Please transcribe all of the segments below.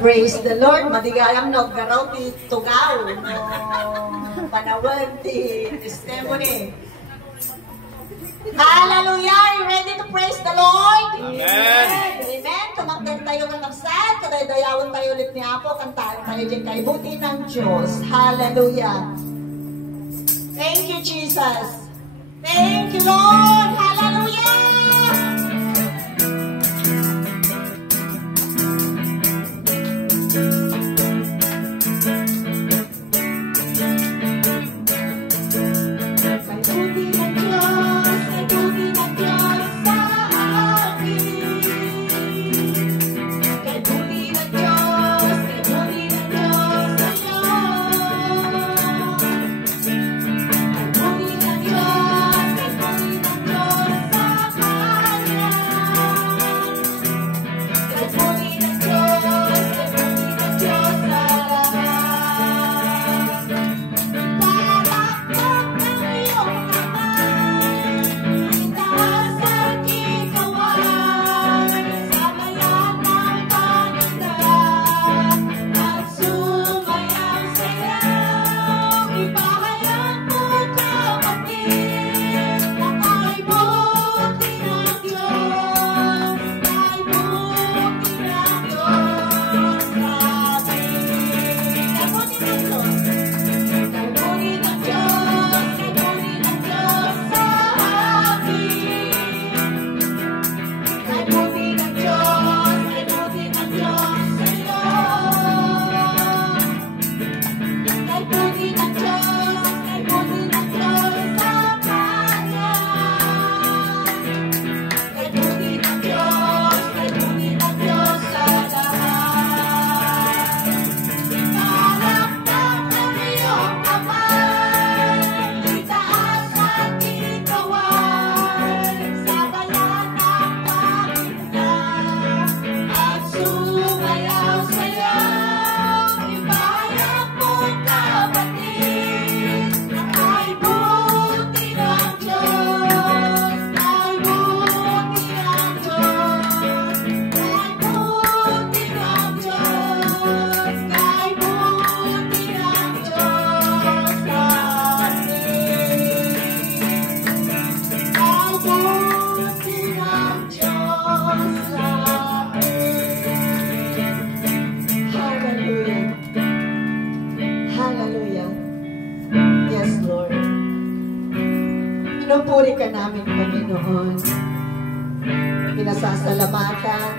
Praise the Lord. Madigayang naggaraw ti Tugaw no panawag ti testimony. Hallelujah! Are you ready to praise the Lord? Amen! Amen! Tumakdan tayo ng kapsat. Kadaydayawan tayo ulit ni Apo. Kantahan tayo dyan kay buti ng Diyos. Hallelujah! Thank you, Jesus! Thank you, Lord! Hallelujah! Pinupuri ka namin, Panginoon. Pinasasalamatan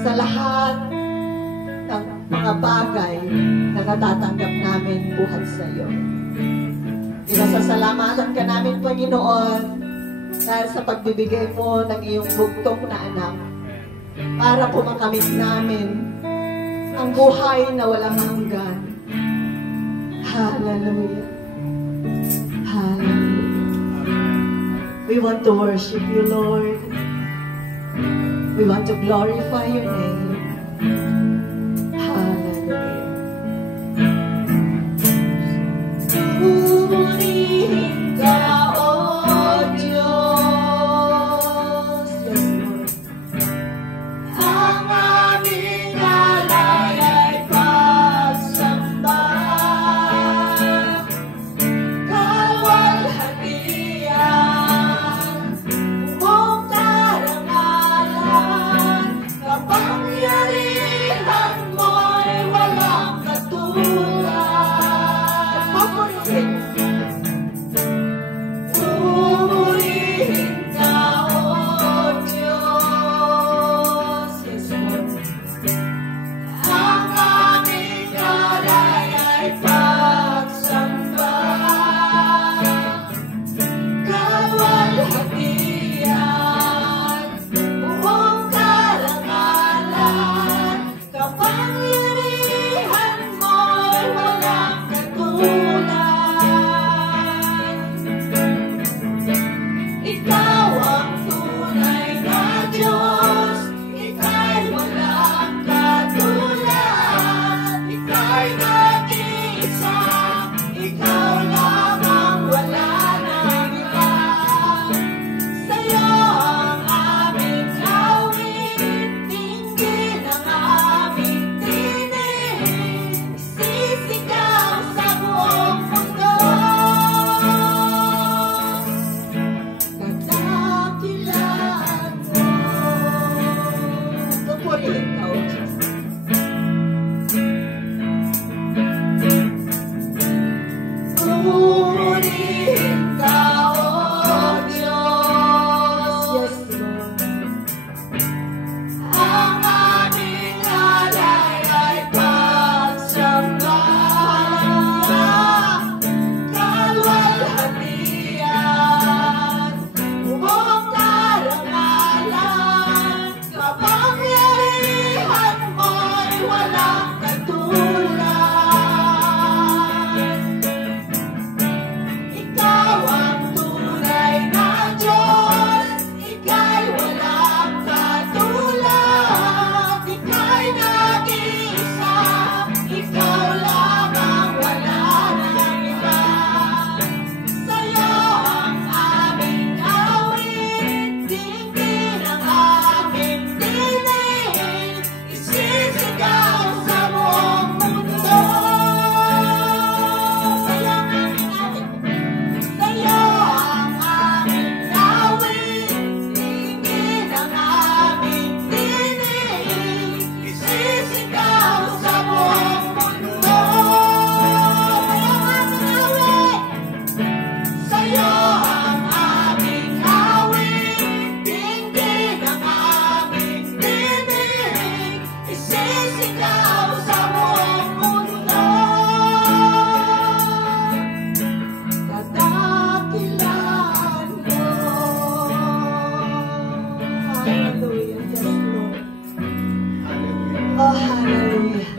sa lahat ng mga bagay na natatanggap namin buhat sa iyo. Pinasasalamatan ka namin, Panginoon, dahil sa pagbibigay mo ng iyong bugtong na anak para po makamit namin ang buhay na walang hanggan. Hallelujah. Hallelujah. We want to worship you, Lord. We want to glorify your name. Hallelujah. Purihin ka, O Diyos. Yes, Lord. Ang aming alay ay pagsamba. Kapangyarihan Oh, hallelujah.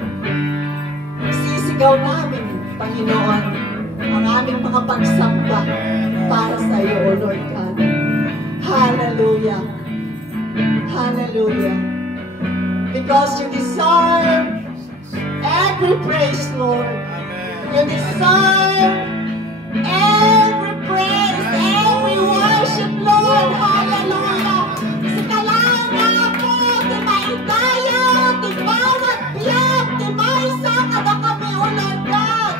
Sisigaw namin, Panginoon, ang aming mga pagsamba para sa iyo, O Lord God. Hallelujah. Hallelujah. Because you deserve every praise, Lord. You deserve every praise, every worship, Lord. Hallelujah. Sa kalanga po, di maitayo, di bawat biyak, di maisa kada kami, O Lord God.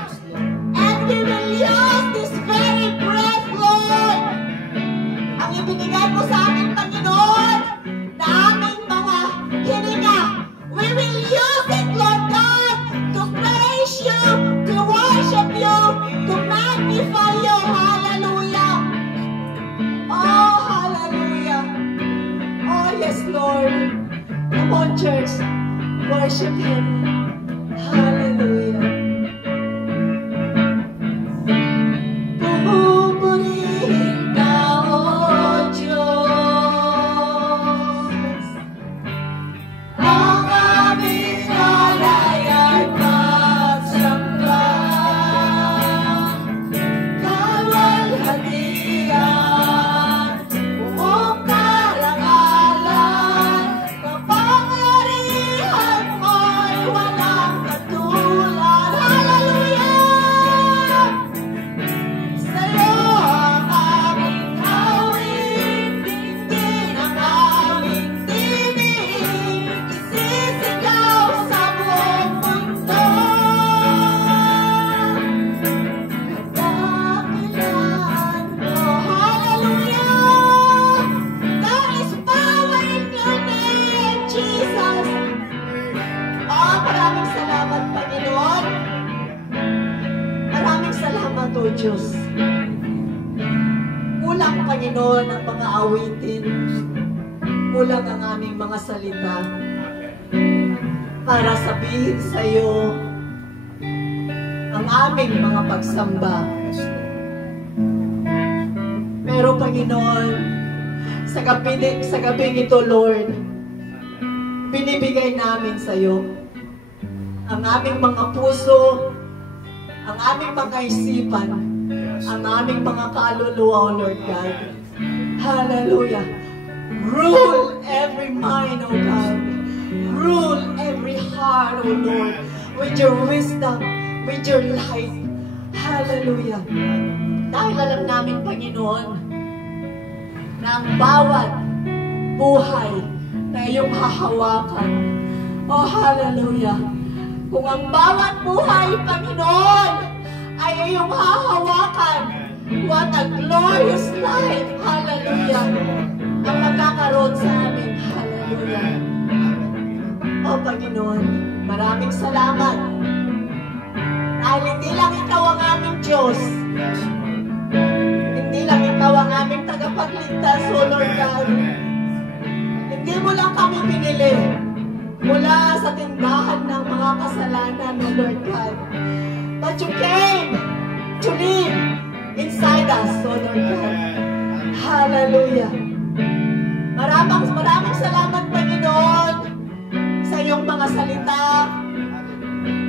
And we will use this very breath, Lord. Ang ibinigay mo sa amin, Panginoon, na aming mga hininga. We will use it, Lord God, to praise you, to worship you, to magnify you. Hallelujah. Oh, hallelujah. Oh, yes, Lord. Come on, church. Worship Him. Hallelujah. Pumupuri ka, O Diyos. Ang aming alay ay pagsamba. Kawalhatian, buong karangalan, kapangyarihan mo'y walang katulad. Hallelujah! Sa'yo ang aming awit, dinggin ang aming tinig, isisigaw sa buong mundo. Dakilan mo, hallelujah! There is power in your name, Jesus! Oh, maraming salamat, Panginoon. Maraming salamat, O Diyos. Kulang, Panginoon, ang mga awitin. Kulang ang aming mga salita para sabihin sa iyo ang aming mga pagsamba. Pero, Panginoon, sa gabing ito, Lord, binibigay namin sa iyo ang aming mga puso, ang aming mga isipan, ang aming mga kaluluwa, O Lord God. Hallelujah. Rule every mind, O God. Rule every heart, O Lord, with your wisdom, with your light. Hallelujah. Dahil alam namin, Panginoon, na ang bawat buhay na iyong hahawakan. Oh, hallelujah. Kung ang bawat buhay, Panginoon, ay iyong hahawakan, what a glorious life. Hallelujah. Ang magkakaroon sa amin. Hallelujah. Oh, Panginoon, maraming salamat. Dahil hindi lang ikaw ang aming Diyos. Hindi lang ikaw ang aming tagapagligtas, O Lord God. Hindi mo lang kami pinili mula sa tindahan ng mga kasalanan, O Lord God. But you came to live inside us, O Lord God. Hallelujah. Maraming salamat, Panginoon, sa iyong mga salita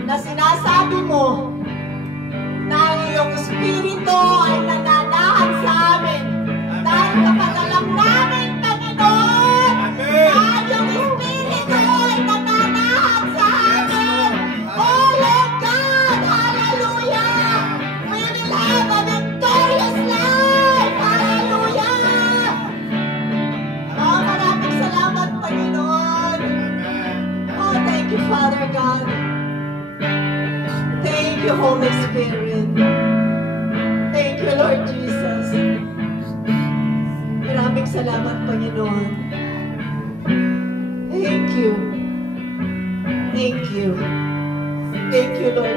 na sinasabi mo na iyong Espiritu ay nananahan sa amin. Dahil kapag alam namin, Panginoon, na iyong Espiritu ay nananahan sa amin. Oh Lord God, hallelujah! We will have a victorious life! Hallelujah! Oh, maraming salamat, Panginoon. Oh, thank you, Father God. Thank you, Holy Spirit. Thank you, Lord Jesus. Maraming salamat, Panginoon. Thank you. Thank you. Thank you, Lord.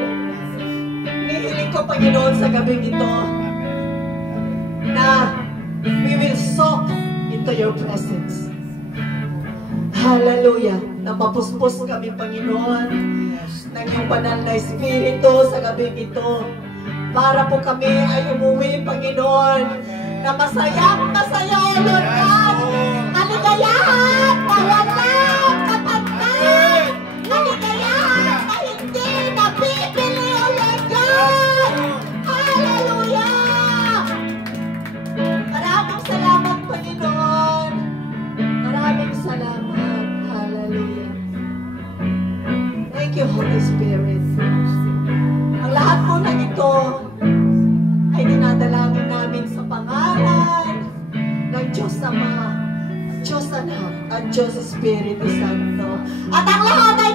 Nihiling ko, Panginoon, sa gabing ito na we will soak into your presence. Hallelujah. Na mapuspos kami, Panginoon, ng iyong banal na Espiritu sa gabing ito. Para po kami ay umuwi, Panginoon, na masayang masaya, Lord God. Kaligayahan, kawalan, kapatid, ang Diyos Espiritu Santo. At ang lahat ay